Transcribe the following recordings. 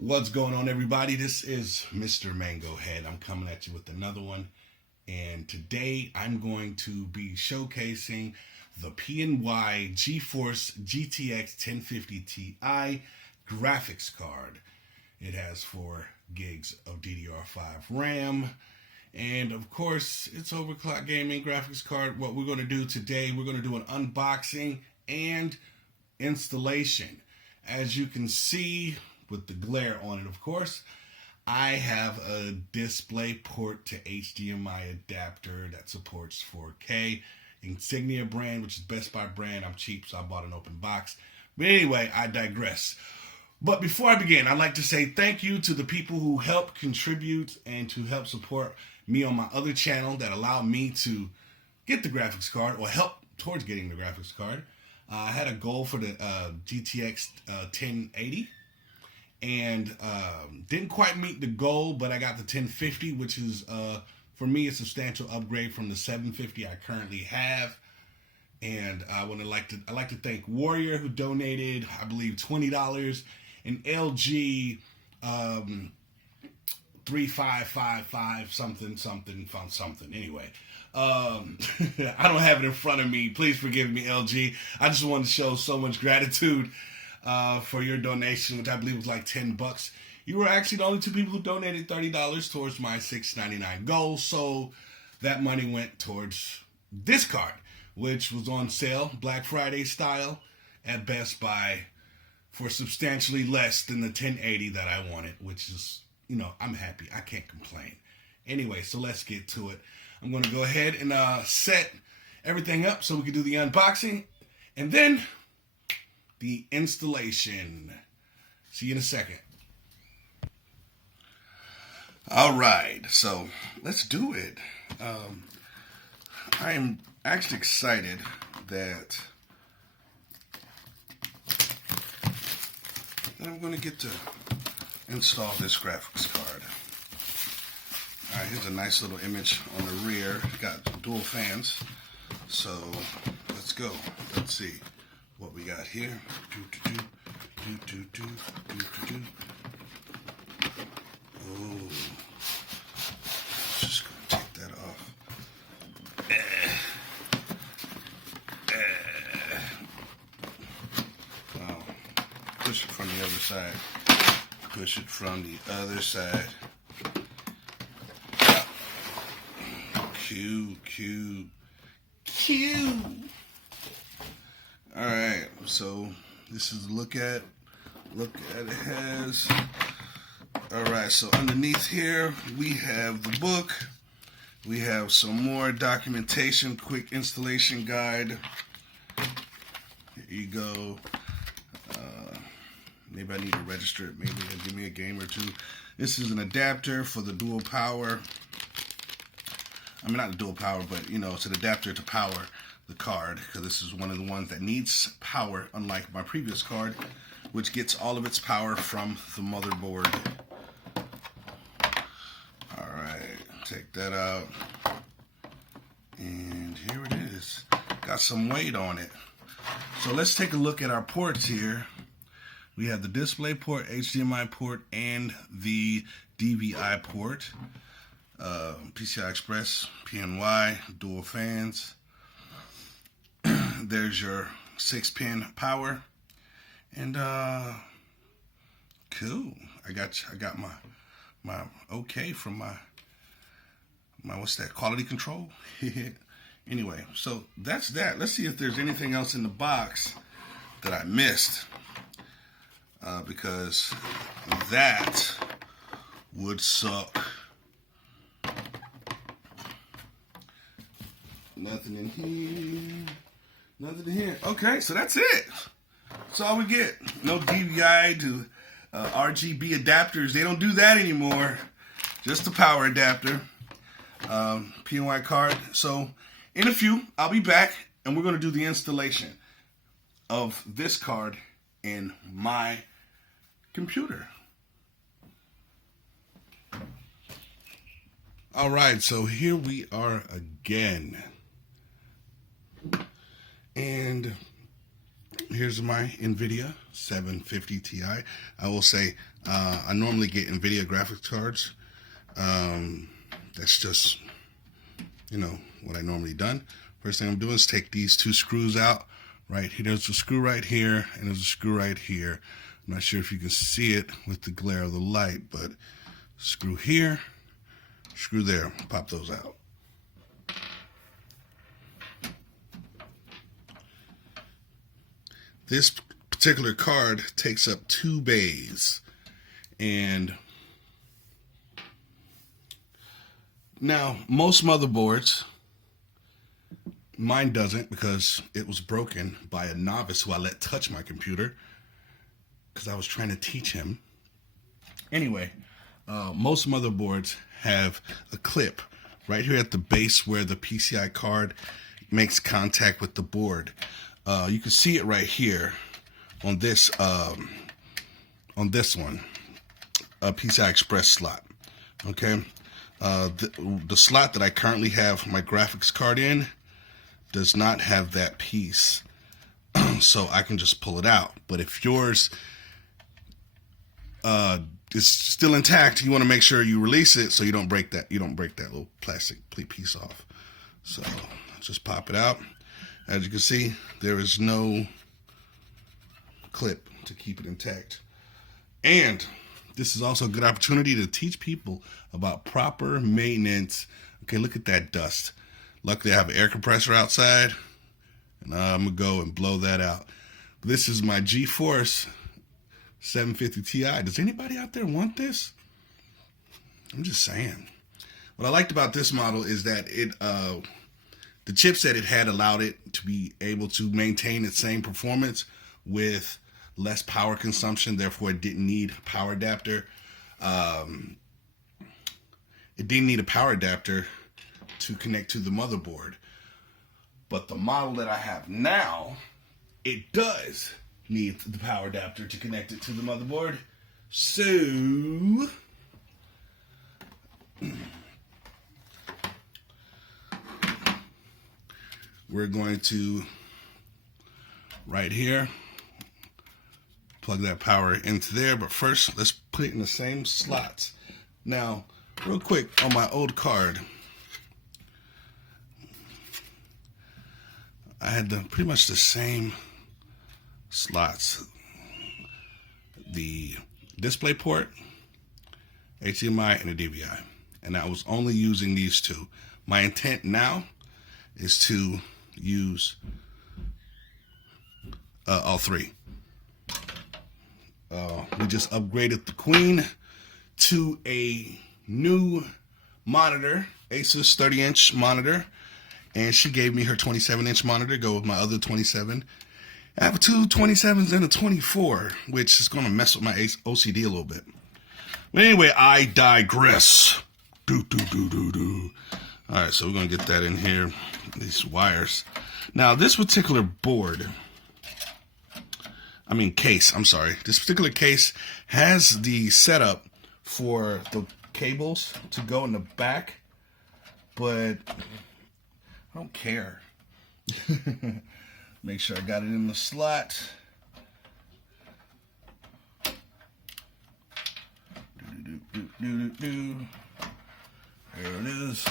What's going on, everybody? This is Mr. Mango Head. I'm coming at you with another one. And today I'm going to be showcasing the PNY GeForce GTX 1050ti graphics card. It has 4 gigs of DDR5 RAM. And of course, it's overclock gaming graphics card. What we're going to do today, we're going to do an unboxing and installation. As you can see, with the glare on it, of course, I have a display port to HDMI adapter that supports 4K. Insignia brand, which is Best Buy brand. I'm cheap, so I bought an open box. But anyway, I digress. But before I begin, I'd like to say thank you to the people who help contribute and to help support me on my other channel that allowed me to get the graphics card or help towards getting the graphics card. I had a goal for the GTX 1080 and didn't quite meet the goal, but I got the 1050, which is for me a substantial upgrade from the 750 I currently have. And I like to thank Warrior, who donated, I believe, $20, and LG 3555 something. Anyway, I don't have it in front of me. Please forgive me, LG. I just wanted to show so much gratitude for your donation, which I believe was like $10. You were actually the only 2 people who donated $30 towards my $6.99 goal. So that money went towards this card, which was on sale Black Friday style at Best Buy for substantially less than the 1080 that I wanted, which is, you know, I'm happy. I can't complain. Anyway, so let's get to it. I'm going to go ahead and set everything up so we can do the unboxing and then the installation. See you in a second. All right, so let's do it. I am actually excited that I'm going to get to install this graphics card. All right, here's a nice little image on the rear. Got dual fans. So let's go. Let's see what we got here. Oh, just gonna take that off. Oh, push it from the other side. Push it from the other side. Q. All right, so this is a look at it has. All right, so underneath here we have the book. We have some more documentation, quick installation guide. Here you go. Maybe I need to register it. Maybe it'll give me a game or two. This is an adapter for the dual power. I mean, not the dual power, but, you know, it's an adapter to power the card, because this is one of the ones that needs power, unlike my previous card, which gets all of its power from the motherboard. All right, take that out. And here it is. Got some weight on it. So let's take a look at our ports here. We have the display port, HDMI port, and the DVI port. PCI Express, PNY, dual fans. There's your 6-pin power, and cool. I got my okay from my what's that, quality control. Anyway, so that's that. Let's see if there's anything else in the box that I missed, because that would suck. Nothing in here. Nothing in here. Okay, so that's it. That's all we get. No DVI to RGB adapters. They don't do that anymore. Just the power adapter. PNY card. So in a few, I'll be back, and we're going to do the installation of this card in my computer. All right, so here we are again. And here's my NVIDIA 750 Ti. I will say I normally get NVIDIA graphics cards. That's just, you know, what I normally done. First thing I'm doing is take these two screws out. Right here, there's a screw right here, and there's a screw right here. I'm not sure if you can see it with the glare of the light, but screw here, screw there, pop those out. This particular card takes up 2 bays, and now most motherboards, mine doesn't, because it was broken by a novice who I let touch my computer because I was trying to teach him. Anyway, most motherboards have a clip right here at the base where the PCI card makes contact with the board. You can see it right here on this one, a PCI Express slot. Okay, the slot that I currently have my graphics card in does not have that piece, so I can just pull it out. But if yours is still intact, you want to make sure you release it so you don't break that little plastic piece off. So just pop it out. As you can see, there is no clip to keep it intact. And this is also a good opportunity to teach people about proper maintenance. Okay, look at that dust. Luckily, I have an air compressor outside, and I'm going to go and blow that out. This is my GeForce 750 Ti. Does anybody out there want this? I'm just saying. What I liked about this model is that the chipset it had allowed it to be able to maintain its same performance with less power consumption. Therefore, it didn't need a power adapter. It didn't need a power adapter to connect to the motherboard. But the model that I have now, it does need the power adapter to connect it to the motherboard. So we're going to, right here, plug that power into there. But first, let's put it in the same slots. Now, real quick, on my old card, I had pretty much the same slots. The display port, HDMI, and a DVI. And I was only using these two. My intent now is to use all three. We just upgraded the Queen to a new monitor, Asus 30-inch monitor. And she gave me her 27-inch monitor to go with my other 27. I have 2 27s and a 24, which is going to mess with my OCD a little bit. But anyway, I digress. All right, so we're going to get that in here, these wires. Now, this particular case, I'm sorry. This particular case has the setup for the cables to go in the back, but I don't care. Make sure I got it in the slot. There it is.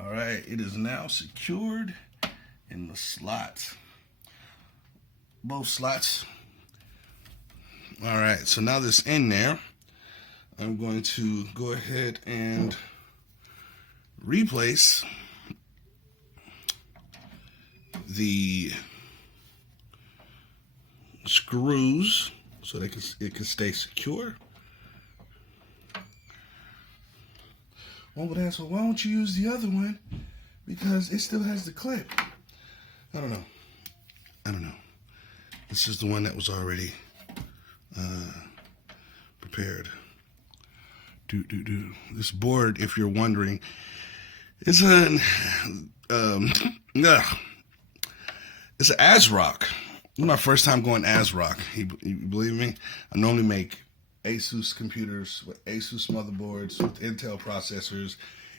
All right, it is now secured in the slot. Both slots. All right, so now this in there, I'm going to go ahead and replace the screws so it can stay secure. One would ask, well, why don't you use the other one? Because it still has the clip. I don't know. This is the one that was already prepared. This board, if you're wondering, is it's an ASRock. This is my first time going ASRock. You believe me? I normally make Asus computers with Asus motherboards, with Intel processors,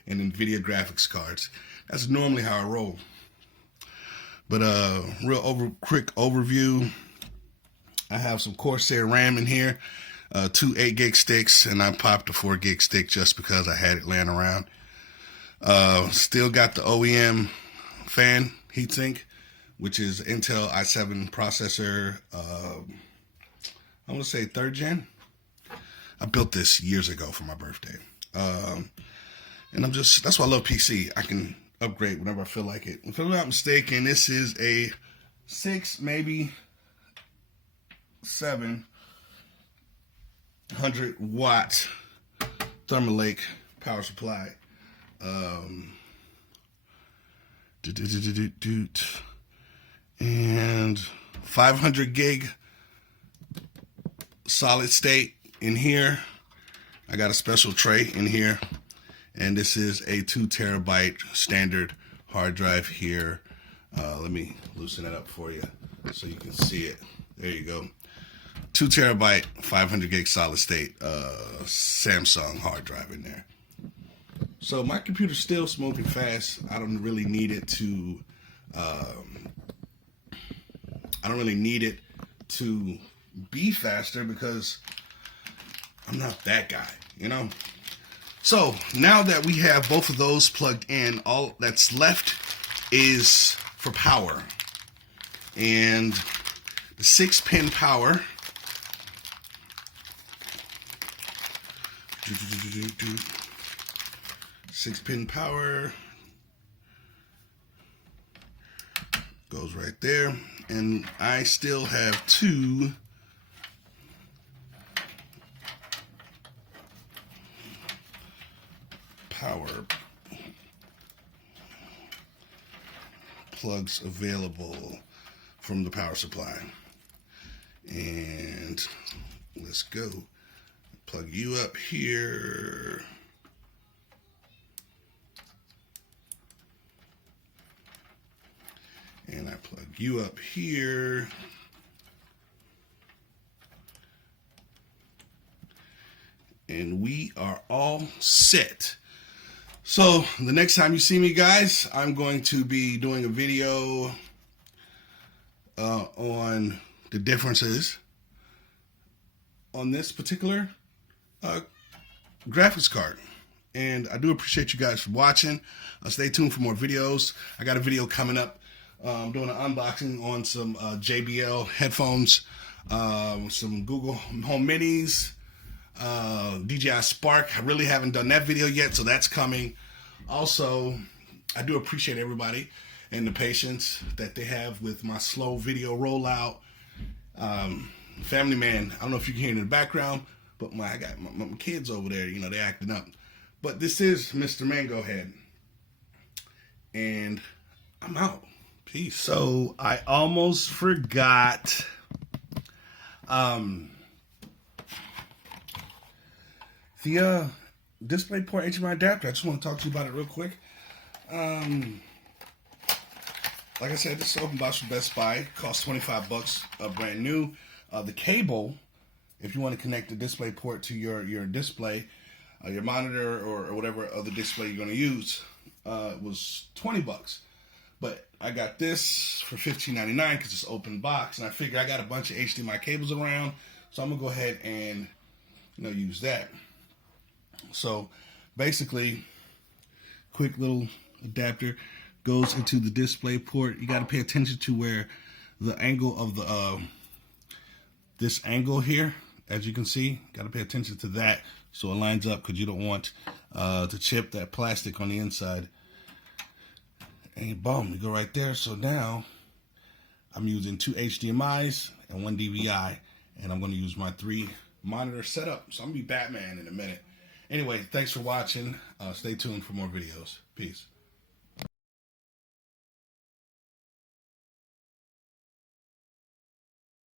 and NVIDIA graphics cards. That's normally how I roll. But quick overview. I have some Corsair RAM in here, 2 8 gig sticks, and I popped a 4 gig stick just because I had it laying around. Still got the OEM fan heatsink, which is Intel i7 processor. I'm gonna say 3rd gen. I built this years ago for my birthday. And that's why I love PC. I can upgrade whenever I feel like it. If I'm not mistaken, this is a 6, maybe 700 watt Thermalake power supply. And 500 gig solid state in here. I got a special tray in here, and this is a 2 terabyte standard hard drive here. Let me loosen it up for you so you can see it. There you go. 2 terabyte 500 gig solid state Samsung hard drive in there. So my computer's still smoking fast. I don't really need it to be faster because I'm not that guy, you know? So now that we have both of those plugged in, all that's left is for power. And the 6-pin power. 6-pin power goes right there. And I still have 2 power plugs available from the power supply. And let's go. Plug you up here. And I plug you up here. And we are all set. So the next time you see me, guys, I'm going to be doing a video on the differences on this particular graphics card. And I do appreciate you guys for watching. Stay tuned for more videos. I got a video coming up. I'm doing an unboxing on some JBL headphones, some Google Home Minis, DJI Spark. I really haven't done that video yet, so that's coming. Also, I do appreciate everybody and the patience that they have with my slow video rollout. Family man, I don't know if you can hear it in the background, but I got my kids over there, you know, they're acting up. But this is Mr. Mango Head, and I'm out. Peace. So I almost forgot. The DisplayPort HDMI adapter. I just want to talk to you about it real quick. Like I said, this is open box from Best Buy. It costs $25, brand new. The cable, if you want to connect the DisplayPort to your display, your monitor or whatever other display you're going to use, was $20. But I got this for $15.99 because it's open box, and I figure I got a bunch of HDMI cables around, so I'm gonna go ahead and use that. So basically, quick little adapter goes into the display port. You got to pay attention to where the angle of the this angle here, as you can see, got to pay attention to that so it lines up, because you don't want to chip that plastic on the inside. And boom, you go right there. So now I'm using 2 HDMIs and 1 DVI, and I'm going to use my 3 monitor setup. So I'm going to be Batman in a minute. Anyway, thanks for watching. Stay tuned for more videos. Peace.